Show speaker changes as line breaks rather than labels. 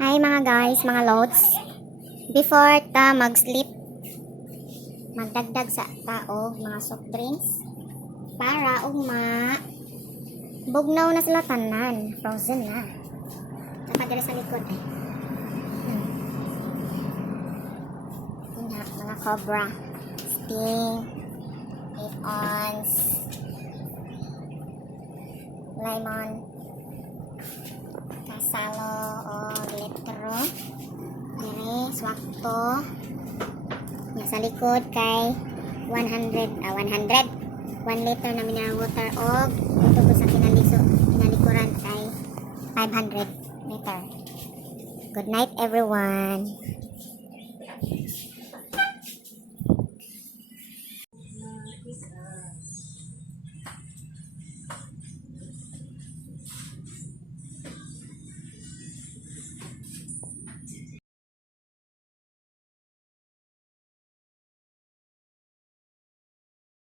Hi mga guys, mga loads. Before ta mag-sleep, magdagdag sa tao mga soft drinks para ugma bugnaw na sila tanan. Frozen na. Napadala sa likod eh. Hmm. Yun mga cobra. Sting. If-ons. Lemon. Kasalo o litro. Dire, swakto. Nasa likod kay 100, ah 100. 1 liter na mineral water o ito po sa kinaliso, kinalikuran kay 500 liter. Good night everyone.